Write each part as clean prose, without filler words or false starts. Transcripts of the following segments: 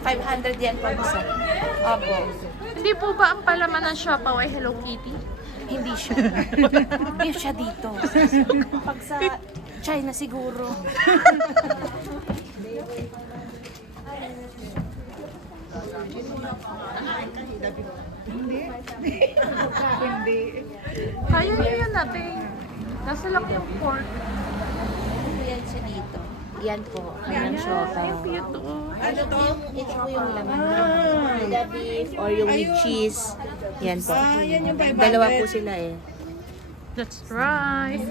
500 yan po isa. Opo. Hindi po ba ang palaman ng Siopaw ay Hello Kitty? Hindi siya. Hindi siya dito. Pag sa China siguro. Kaya niyo yan natin. Nasa lang yung pork. Yan siya dito. Yan po. Yan Siopaw. Ay, cute oh. Ito po yung laman. The beef or yung with cheese. Yan po. Dalawa po sila eh. That's right.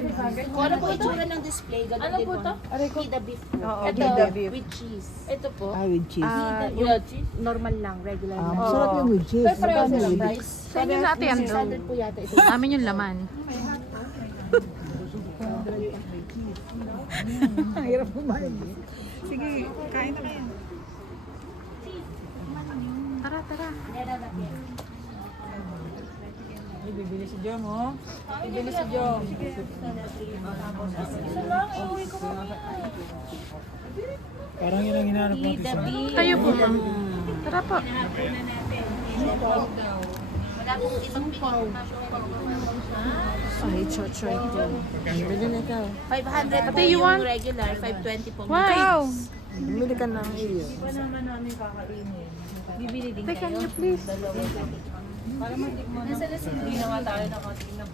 Kung ano po itsura ng display, ganun din po. Hida beef po. Ito, with cheese. Ito po. with cheese. Yung normal lang, regular lang. Sarap yung with cheese. Magkano yung price? Sa inyo natin yan daw. 600 po yata ito. Amin yung laman. Ang hirap kumain. Sige, kain na kayo. Tara, tara. Ay, bibili si Jom, oh. Bibili si Jom. Parang yun ang hinahanap natin sa... Kayo po, ma'am. Tara po. Wala pong ibang Ay, try ko. Bili na ikaw. 500 po Ate, you yung want? regular, 520 po. Wow! Bumili ka ng iyo. Bibili din Teka kayo. niyo, please. Nasa na si Hindi na nga tayo nakatingin ng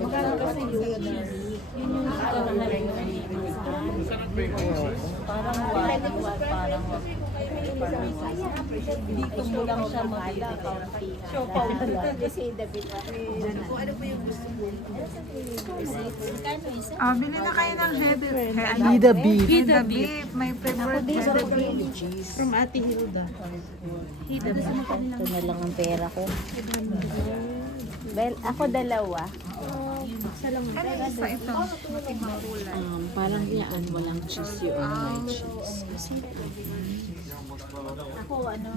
magkano kasi yun yung magkano na regular parang parang dito mo lang siya makikita. Siopaw na lang. Kasi the bit. Kung ano po yung gusto mo. Magkano isa? Bili na kayo ng Hida beef. Hida beef. My favorite Hida beef. From Ate Hilda. Hida ba? Ito na lang ang pera ko. Well, ako dalawa. Isa ito. Parang yan, walang cheese yun. May cheese. Kasi ako ano?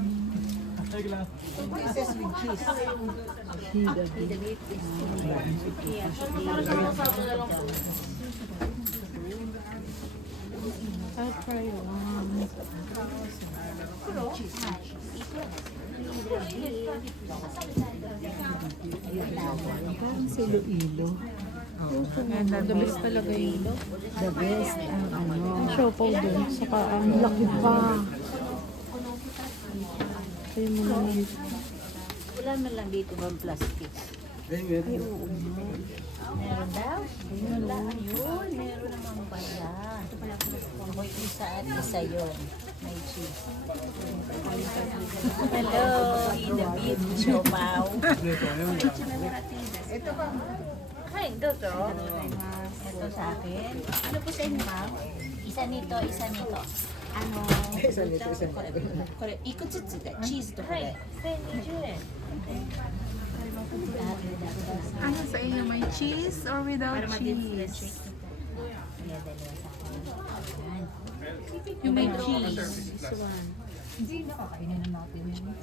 Pieces with cheese. Hida beef is I'll try one. Parang si Iloilo. The best talaga yun. The best ang ano. Siopaw dun. Saka ang Laki pa. Kayo mo naman. Wala man lang dito bang plastic. Ay, oo. Meron daw? Wala. Ayun, meron naman pala. May isa at isa yun. May cheese. Hello, Hida beef, siopaw. Ito ba? Hi, Dodo. Ito sa akin. Ano po sa inyo, ma'am? Isa nito, isa nito. Ano? Isa nito, isa nito. これいくつつでチーズとこれ1020円 Ano sa inyo? May cheese or without cheese? Yung may cheese. Hindi nakakainin na natin yun.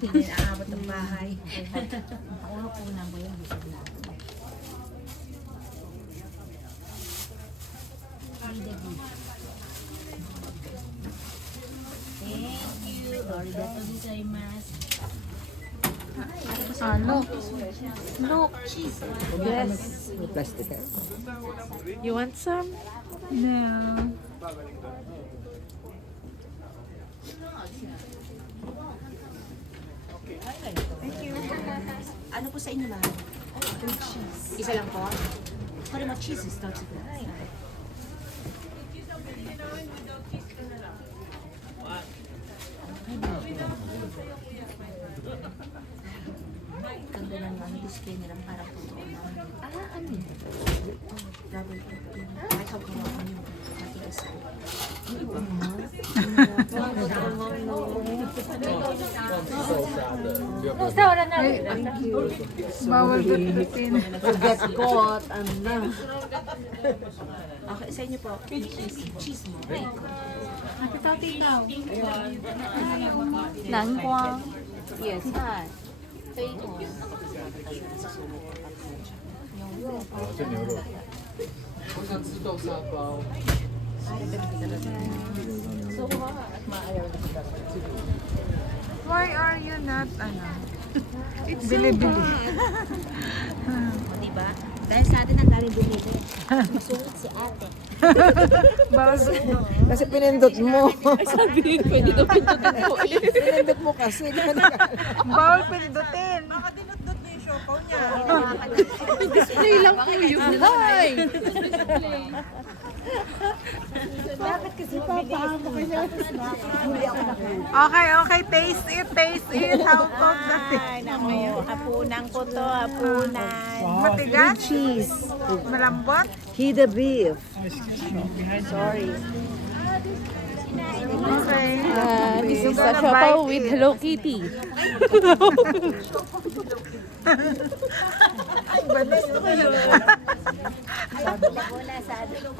Hindi na aabot ng bahay. Ako po na ba yung gusto natin? Thank you. Arigato gozaimasu. Look. Look. Cheese. Yes. May plastic ka. You want some? No. Ano po sa inyo, ma'am? Cheese. Isa lang po? これもチーズ1つください。Ganda lang ang display nila parang totoo na. Ano yun? Double coating. Ay, kapag mo yung matigas ko. Bawal gututin. Get caught. Ano na? Okay, sa inyo po. Cheese mo. Titaw-titaw. Nangguang. Yes, hi. 所以我这牛肉。我想吃豆沙包。Why are you not, ano? It's so Bili-bili. hot. O, diba? Dahil sa atin ang daming bumili. Masungit si ate. Kasi pinindot mo. Sabi, pwede daw pindutin ko. Pinindot mo kasi. Bawal pindutin. Display lang po yun. Hi! Bakit kasi papaamo ka niya? Huli ako na Okay, taste it. How cold that is. Ay, naku. Hapunan ko to, hapunan. Matigas? Cheese. Malambot? He the beef. Sorry. Okay. This is Gonna a Siopaw bite with it. Hello Kitty. Wala sa ano.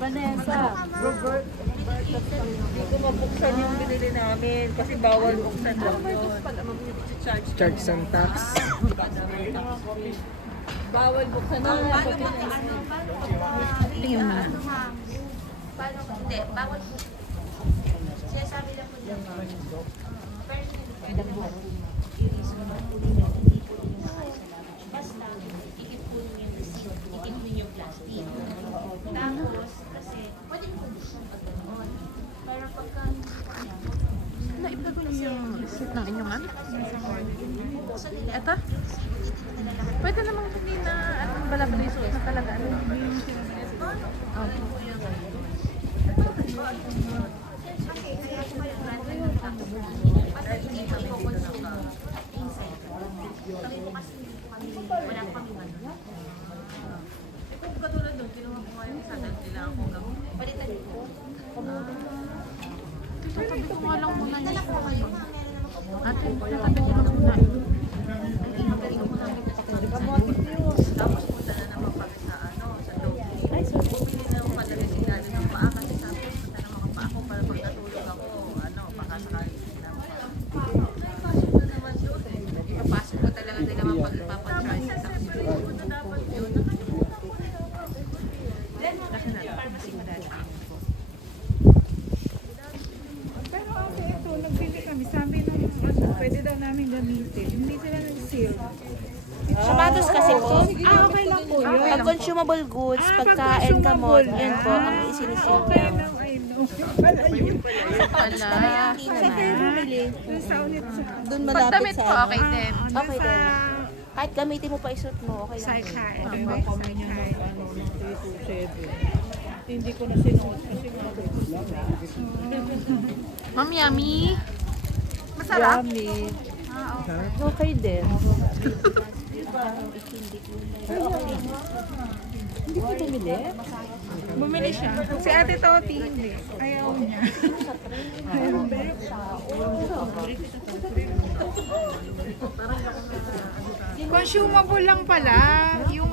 Vanessa. Hindi ko mabuksan yung binili namin kasi bawal buksan lang yun. Charge some tax. Bawal buksan na. Tingnan mo. Hindi, bawal po. Siya sabi lang po dyan. Basta, ikipunin yung receipt, ikipunin yung plastic. Tapos, kasi, pwede po pag-ganoon. Pero pagka Naibago niyo yung receipt ng inyong ano? Ito? Pwede namang hindi na anong balabali yung suwes talaga. Ano? Tatabi ko nga lang muna yun. Ate, tatabi ko lang muna yun. Tapos punta na naman kami sa sa Doki. Bumili na ako kadali si Daddy ng paa kasi sabi ko punta na mga paa ko para pag natulog ako, baka sakali sila. Pasok na naman doon eh. Ipapasok ko talaga nila mapag-charge sa taxi. Punta dapat yun. Pero ate, ito, nagbili kami. Sabi nung pwede daw namin gamitin. Hindi sila nag-seal. Sapatos kasi po. Okay lang po yun. Pag consumable goods, pagkain, gamot, yun po ang isinisil lang. I know. Wala yun. Wala. Sa kayo bumili. Doon sa unit sa Doon Pag malapit damit sa po, ano. okay din. Okay din. Kahit gamitin mo pa isuot mo, okay lang. Psychiatrist. Hindi ko na sinuot kasi Ma'am Yummy. Masarap? Okay din. Hindi ko bumili. Bumili siya. Si Ate Toti, hindi. Ayaw niya. Consumable lang pala yung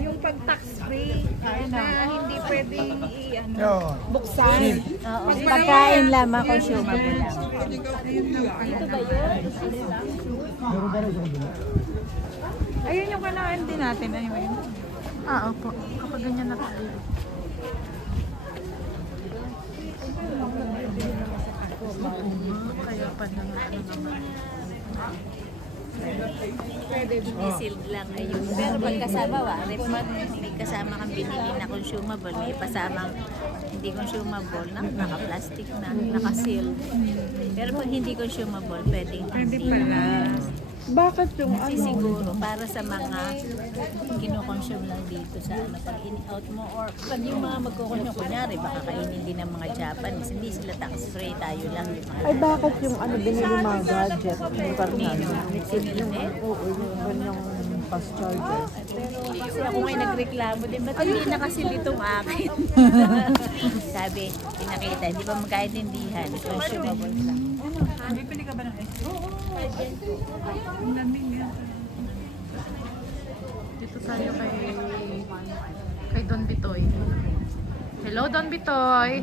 yung pag-tax free na hindi pwedeng buksan. Oo, pagkain lamang, consumable lang. Ayun yung kailangan din natin. Ano yun? Opo. Kapag ganyan na tayo. Kaya pa na naman. Sealed lang ayun. Pero pag kasama, ref man, may kasama kang binili na consumable, may pasamang hindi consumable na naka-plastic na, naka-sealed. Pero pag hindi consumable, pwedeng Pwede hindi pala. Bakit yung Kasi siguro para sa mga kinoconsume lang dito sa pag in-out mo or pag yung mga magkukonsume, kunyari baka kainin din ng mga Japanese, hindi sila tax-free, tayo lang yung mga Ay, bakit yung binili mga gadget? Yung karnano? Sinilin. Oo, yung ganyang fast charger. Pero kasi ako ngayon nagreklamo din, ba't hindi nakasil itong akin? Sabi, pinakita, hindi ba magkaintindihan, consumable lang. Bibili ka ba ng ice cream? Ang lamig yan. Dito tayo kay Don Bitoy. Hello, Don Bitoy.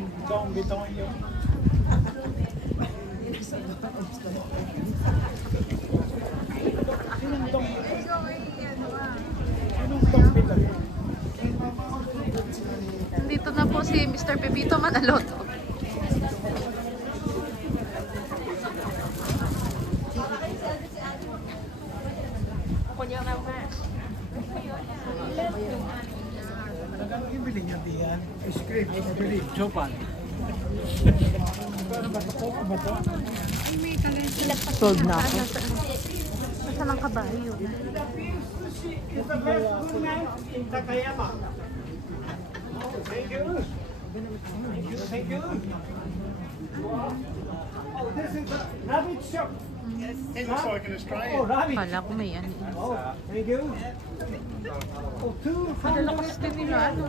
si Mr. Pepito Manaloto. Yung bili niya diyan, ice cream, bili, Jopan. Sold na ako. Saan ang kabayo? Thank you. Thank you. Oh, this is a rabbit shop. It looks like an Australian. Oh, rabbit. Kala ko may ano. Oh, thank you. Oh, two from Lakas din nila, ano?